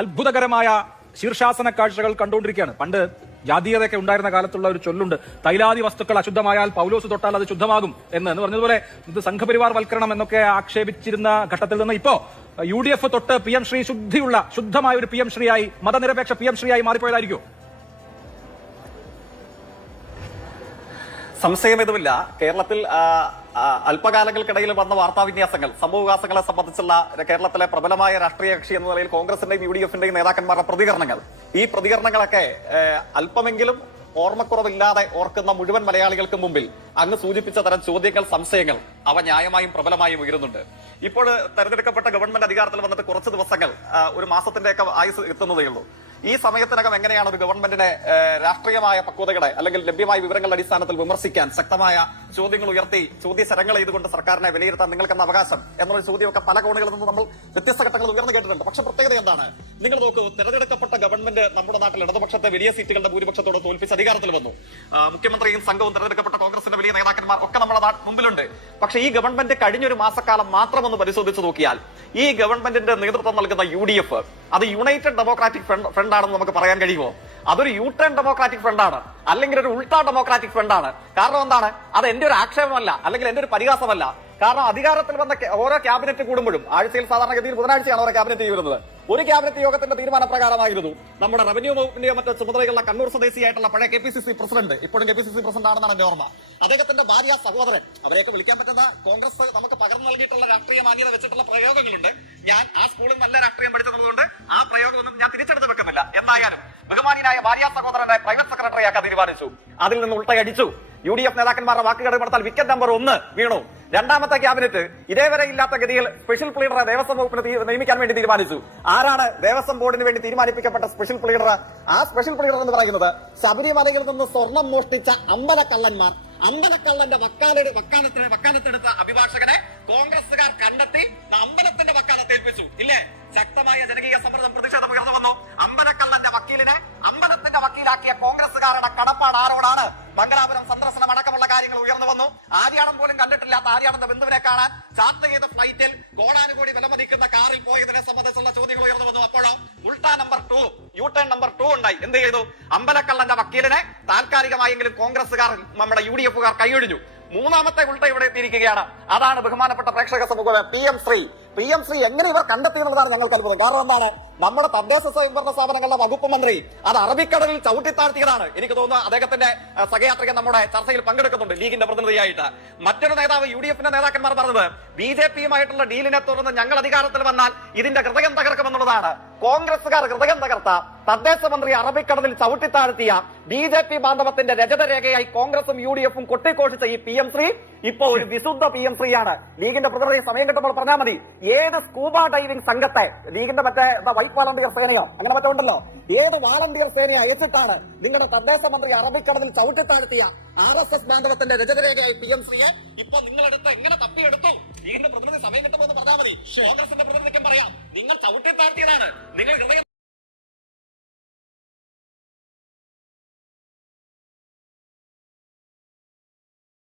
അത്ഭുതകരമായ ശീർഷാസന കാഴ്ചകൾ കണ്ടുകൊണ്ടിരിക്കുകയാണ്. പണ്ട് ജാതീയതയൊക്കെ ഉണ്ടായിരുന്ന കാലത്തുള്ള ഒരു ചൊല്ലുണ്ട്, തൈലാദി വസ്തുക്കൾ അശുദ്ധമായാൽ പൗലോസ് തൊട്ടാൽ അത് ശുദ്ധമാകും എന്ന് പറഞ്ഞതുപോലെ ഇത് സംഘപരിവാർ വൽക്കരണം എന്നൊക്കെ ആക്ഷേപിച്ചിരുന്ന ഘട്ടത്തിൽ നിന്ന് ഇപ്പോ UDF തൊട്ട് PM ശ്രീ ശുദ്ധമായ ഒരു PM ശ്രീയായി, മതനിരപേക്ഷ PM ശ്രീയായി മാറിപ്പോയതായിരിക്കും. സംശയമിതുമില്ല. കേരളത്തിൽ അല്പകാലങ്ങൾക്കിടയിൽ വന്ന വാർത്താവിന്യാസങ്ങൾ, സംഭവവികാസങ്ങളെ സംബന്ധിച്ചുള്ള കേരളത്തിലെ പ്രബലമായ രാഷ്ട്രീയ കക്ഷി എന്ന നിലയിൽ കോൺഗ്രസിന്റെയും UDF-ന്റെയും നേതാക്കന്മാരുടെ പ്രതികരണങ്ങൾ, ഈ പ്രതികരണങ്ങളൊക്കെ അല്പമെങ്കിലും ഓർമ്മക്കുറവില്ലാതെ ഓർക്കുന്ന മുഴുവൻ മലയാളികൾക്ക് മുമ്പിൽ അങ്ങ് സൂചിപ്പിച്ച തരം ചോദ്യങ്ങൾ, സംശയങ്ങൾ അവ ന്യായമായും പ്രബലമായും ഉയരുന്നുണ്ട്. ഇപ്പോൾ തെരഞ്ഞെടുക്കപ്പെട്ട ഗവൺമെന്റ് അധികാരത്തിൽ വന്നിട്ട് കുറച്ച് ദിവസങ്ങൾ, ഒരു മാസത്തിന്റെയൊക്കെ ആയുസ് എത്തുന്നതേ ഉള്ളൂ. ഈ സമയത്തിനകം എങ്ങനെയാണ് ഒരു ഗവൺമെന്റിനെ രാഷ്ട്രീയമായ പക്വതകളെ അല്ലെങ്കിൽ ലഭ്യമായ വിവരങ്ങളുടെ അടിസ്ഥാനത്തിൽ വിമർശിക്കാൻ, ശക്തമായ ചോദ്യങ്ങൾ ഉയർത്തി ചോദ്യശരങ്ങൾ ചെയ്തുകൊണ്ട് സർക്കാരിനെ വിലയിരുത്താൻ നിങ്ങൾക്കെന്ന അവകാശം എന്നുള്ള ചോദ്യമൊക്കെ പല കോണുകളിൽ നിന്ന് നമ്മൾ വ്യത്യസ്ത ഘട്ടങ്ങൾ ഉയർന്നു കേട്ടിട്ടുണ്ട്. പക്ഷെ പ്രത്യേകത എന്താണ്? നിങ്ങൾ നോക്കൂ, തെരഞ്ഞെടുക്കപ്പെട്ട ഗവൺമെന്റ് നമ്മുടെ നാട്ടിൽ ഇടതുപക്ഷത്തെ വലിയ സീറ്റുകളുടെ ഭൂരിപക്ഷത്തോടെ തോൽപ്പിച്ച് അധികാരത്തിൽ വന്നു. മുഖ്യമന്ത്രിയും സംഘവും തെരഞ്ഞെടുക്കപ്പെട്ട കോൺഗ്രസിന്റെ വലിയ നേതാക്കന്മാർ ഒക്കെ നമ്മുടെ മുമ്പിലുണ്ട്. പക്ഷേ ഈ ഗവൺമെന്റ് കഴിഞ്ഞൊരു മാസക്കാലം മാത്രം ഒന്ന് പരിശോധിച്ച് നോക്കിയാൽ ഈ ഗവൺമെന്റിന്റെ നേതൃത്വം നൽകുന്ന UDF അത് യുണൈറ്റഡ് ഡെമോക്രാറ്റിക് ഫ്രണ്ട് ആണെന്ന് നമുക്ക് പറയാൻ കഴിയുമോ? അതൊരു യൂട്ടേൺ ഡെമോക്രാറ്റിക് ഫ്രണ്ടാണ്, അല്ലെങ്കിൽ ഒരു ഉൾട്ടാ ഡെമോക്രാറ്റിക് ഫ്രണ്ടാണ്. കാരണം എന്താണ്? അത് എന്റെ ഒരു ആക്ഷേപമല്ല, അല്ലെങ്കിൽ എന്റെ ഒരു പരിഹാസമല്ല. കാരണം അധികാരത്തിൽ വന്ന ഓരോ ക്യാബിനറ്റ് കൂടുമ്പോഴും, ആഴ്ചയിൽ സാധാരണഗതിയിൽ ബുധനാഴ്ചയാണ് ഓരോ ക്യാബിനറ്റ് ചെയ്യുന്നത്. ഒരു ക്യാബിനറ്റ് യോഗത്തിന്റെ തീരുമാനപ്രകാരമായിരുന്നു നമ്മുടെ റവന്യൂ വകുപ്പിന്റെയോ മറ്റു ചുമതലയുള്ള കണ്ണൂർ സ്വദേശിയായിട്ടുള്ള പഴയ KPCC പ്രസിഡന്റ്, ഇപ്പോഴും KPCC പ്രസിഡന്റ് ആണെന്നാണ് എന്റെ ഓർമ്മ, അദ്ദേഹത്തിന്റെ ഭാര്യ, സഹോദരൻ, അവരെയൊക്കെ വിളിക്കാൻ പറ്റുന്ന കോൺഗ്രസ് നമുക്ക് പകർന്നു നൽകിയിട്ടുള്ള രാഷ്ട്രീയ മാന്യത വെച്ചിട്ടുള്ള പ്രയോഗങ്ങളുണ്ട്. ഞാൻ ആ സ്കൂളിൽ നല്ല രാഷ്ട്രീയം പഠിച്ചതുകൊണ്ട് ആ പ്രയോഗമൊന്നും ഞാൻ തിരിച്ചെടുത്ത് വെക്കുന്നില്ല. എന്തായാലും ബഹുമാനിയായ ഭാര്യ സഹോദരനെ പ്രൈവറ്റ് സെക്രട്ടറിയാക്കാൻ തീരുമാനിച്ചു. അതിൽ നിന്ന് ഉൾട്ടയടിച്ചു. UDF നേതാക്കന്മാരുടെ വാക്കുകൾ നടത്താൽ വിക്കറ്റ് നമ്പർ 1 വീണു. രണ്ടാമത്തെ ക്യാബിനറ്റ് ഇതേവരെ ഇല്ലാത്ത ഗതിയിൽ സ്പെഷ്യൽ പ്ലീഡറെ ദേവസ്വം വകുപ്പിന് നിയമിക്കാൻ വേണ്ടി തീരുമാനിച്ചു. ആരാണ് ദേവസ്വം ബോർഡിന് വേണ്ടി തീരുമാനിപ്പിക്കപ്പെട്ട സ്പെഷ്യൽ പ്ലീഡർ? ആ സ്പെഷ്യൽ പ്ലീഡർ എന്ന് പറയുന്നത് ശബരിമലയിൽ നിന്ന് സ്വർണം മോഷ്ടിച്ച അമ്പലക്കള്ളന്മാർ, അമ്പലക്കള്ളന്റെ വക്കാലത്തെടുത്ത അഭിഭാഷകനെ കോൺഗ്രസുകാർ കണ്ടെത്തി അമ്പലത്തിന്റെ വക്കാലത്ത് ഏൽപ്പിച്ചു. ഇല്ലേ? ശക്തമായ ജനകീയ സമ്മർദ്ദം, പ്രതിഷേധം ഉയർന്നു വന്നു. അമ്പലക്കള്ളന്റെ വക്കീലിനെ അമ്പലത്തിന്റെ വക്കീലാക്കിയ കോൺഗ്രസുകാരുടെ കടപ്പാട് ആരോടാണ്? മംഗലാപുരം സന്ദർശനം അടക്കമുള്ള കാര്യങ്ങൾ ഉയർന്നു വന്നു. ആര്യാടൻ പോലും കണ്ടിട്ടില്ലാത്ത ആര്യാടന്റെ ബന്ധുവിനെ കാണാൻ ചാർട്ട് ചെയ്ത ഫ്ലൈറ്റിൽ കോടാനുകോടി വിലമതിക്കുന്ന കാറിൽ പോയതിനെ സംബന്ധിച്ചുള്ള ചോദ്യങ്ങൾ ഉയർന്നു വന്നു. അപ്പോഴോ ഉൾട്ടാ നമ്പർ 2, യൂട്ടേൺ നമ്പർ 2 ഉണ്ടായി. എന്ത് ചെയ്തു? അമ്പലക്കള്ളന്റെ വക്കീലിനെ താൽക്കാലികമായെങ്കിലും കോൺഗ്രസുകാർ, നമ്മുടെ UDF-കാർ കൈയൊഴിഞ്ഞു. മൂന്നാമത്തെ ഉൾട്ട ഇവിടെ എത്തിയിരിക്കുകയാണ്. അതാണ് ബഹുമാനപ്പെട്ട പ്രേക്ഷക സമൂഹം PM ശ്രീ എങ്ങനെ ഇവർ കണ്ടെത്തി എന്നുള്ളതാണ് ഞങ്ങൾക്ക് അത്ഭുതം. കാരണം എന്താണ്? നമ്മുടെ തദ്ദേശ സ്വയംഭരണ സ്ഥാപനങ്ങളുടെ വകുപ്പ് മന്ത്രി അത് അറബിക്കടലിൽ ചവിട്ടിത്താഴ്ത്തിയതാണ്. എനിക്ക് തോന്നുന്നു അദ്ദേഹത്തിന്റെ സഹയാത്രികൻ നമ്മുടെ ചർച്ചയിൽ പങ്കെടുക്കുന്നുണ്ട്, ലീഗിന്റെ പ്രതിനിധിയായിട്ട്. മറ്റൊരു നേതാവ്, UDF-ന്റെ നേതാക്കന്മാർ പറഞ്ഞത് BJP-യുമായിട്ടുള്ള ഡീലിനെ തുടർന്ന് ഞങ്ങൾ അധികാരത്തിൽ വന്നാൽ ഇതിന്റെ ഹൃദയം തകർക്കുമെന്നുള്ളതാണ്. കോൺഗ്രസുകാർ ഹൃദയം തകർത്ത, തദ്ദേശ മന്ത്രി അറബിക്കടലിൽ ചവിട്ടിത്താഴ്ത്തിയ BJP ബാന്ധവത്തിന്റെ രജതരേഖയായി കോൺഗ്രസും UDF-ഉം കൊട്ടിഘോഷിച്ച ഈ PM ശ്രീ ഇപ്പോ ഒരു വിശുദ്ധ PM ശ്രീയാണ്. ലീഗിന്റെ പ്രതിനിധി സമയം കിട്ടുമ്പോൾ പറഞ്ഞാൽ മതി, ഏത് സ്കൂബ ഡൈവിംഗ് സംഘത്തെ, ലീഗിന്റെ മറ്റേ വൈറ്റ് വാളണ്ടിയർ സേനയോ അങ്ങനെ മറ്റോ ഉണ്ടല്ലോ, ഏത് വാളണ്ടിയർ സേനയെ അയച്ചിട്ടാണ് നിങ്ങളുടെ തദ്ദേശ മന്ത്രി അറബിക്കടലിൽ ചവിട്ടിത്താഴ്ത്തിയ RSS ബാന്ധവത്തിന്റെ രജതരേഖയായി PM ശ്രീയെ ഇപ്പൊ നിങ്ങളെടുത്ത് എങ്ങനെ തപ്പിയെടുത്തു? ലീഗിന്റെ പ്രതിനിധി സമയം കിട്ടുമ്പോൾ പറഞ്ഞാൽ മതി, കോൺഗ്രസിന്റെ പ്രതിനിധിക്കും പറയാം, നിങ്ങൾ ചവിട്ടിത്താഴ്ത്തിയതാണ്, നിങ്ങൾ ഹൃദയം